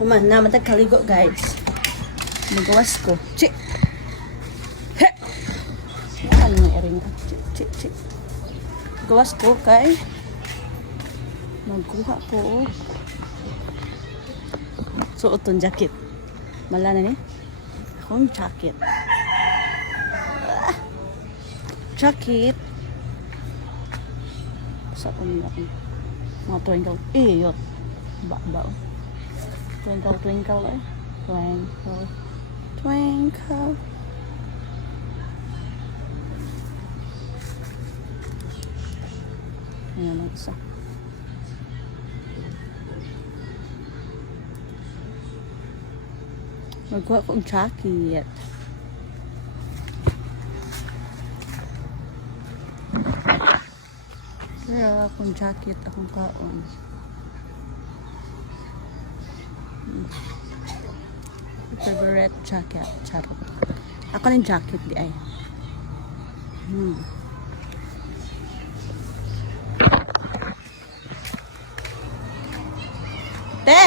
Human na matag kaligo guys. Magawas ko. Chi. He. Ano na ering. Chi. Gawas ko kay magkuha ko. Suot tong jacket. Mala na ni. Akong jacket. Jacket. Sa ko nila ko. Mga twinkle. Yot. Ba. Twinkle eh. Twinkle. Ayan ang isa. Magkuha kong jacket. Kaya akong jacket, akong kaon. Favorite jacket. Charot. Ako ng jacket di ay. Te!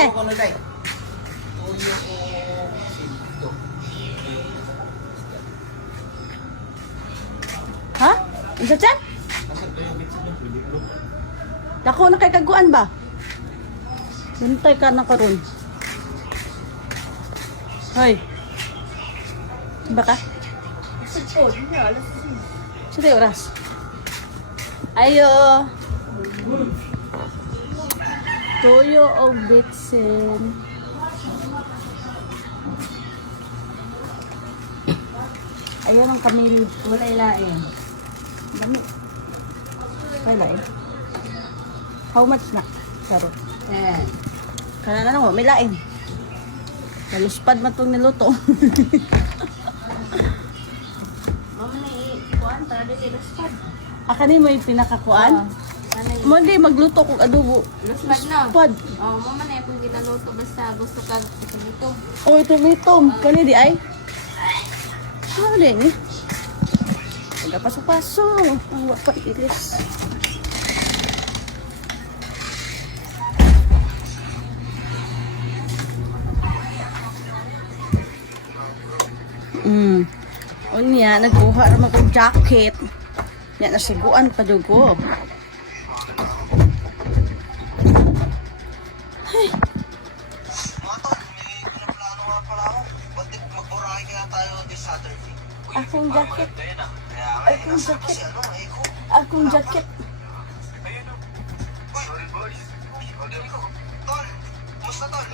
Ha? Isa dyan? Dako na kay kaguan ba? Hintay ka na karon. Hoy. Baka? Sige oras. Ayo. Toyo o bitsin. Ayun ang kamil. Wala ilain. Dami. Wala ilain. How much na? Saro. Kana na mo, may lain. Naluspad man itong niluto. Mama ni kuan para di luspad. Akani mo yung pinakakuan? Mo di magluto kung adobo. Luspad na. Luspad. Oh, mama na yung ginaluto basta gusto ka dito. Oh, itom. Kani di ay? Ano din eh? Hindi paso-paso. Ang wapat ilis. Unya, nagkuha naman kong jacket. Yan, nasiguan pa dugo. Ay. Akong jacket. Akong jacket. Tol, musta tol?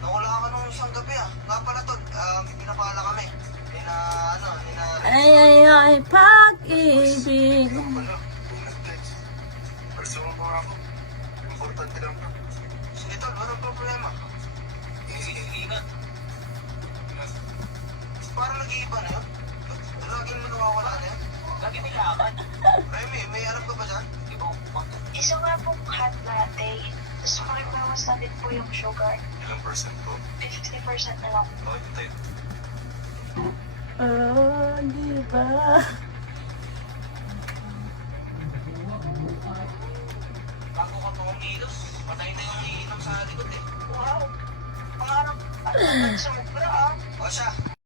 Nawala ka nung isang gabi Nga pala tol, may pinapala kami. Ay, pag-ibig. Gusto mo ba ako? Importante lang pa. Sige tol, walang problema. Ingat. Parang nag-iiba na yun. Lagi mo nawawala na yun. Lagi may laban. Remy, may alam ka ba dyan? Isa nga pong hot latte. Tapos makibawas na din po yung sugar. Ilang percent po? 50% na lang. Okay, tayo. Diba? Bago ka pa kumilos, patay na yung iinom sa likod eh. Wow! Pangarap. Gusto mo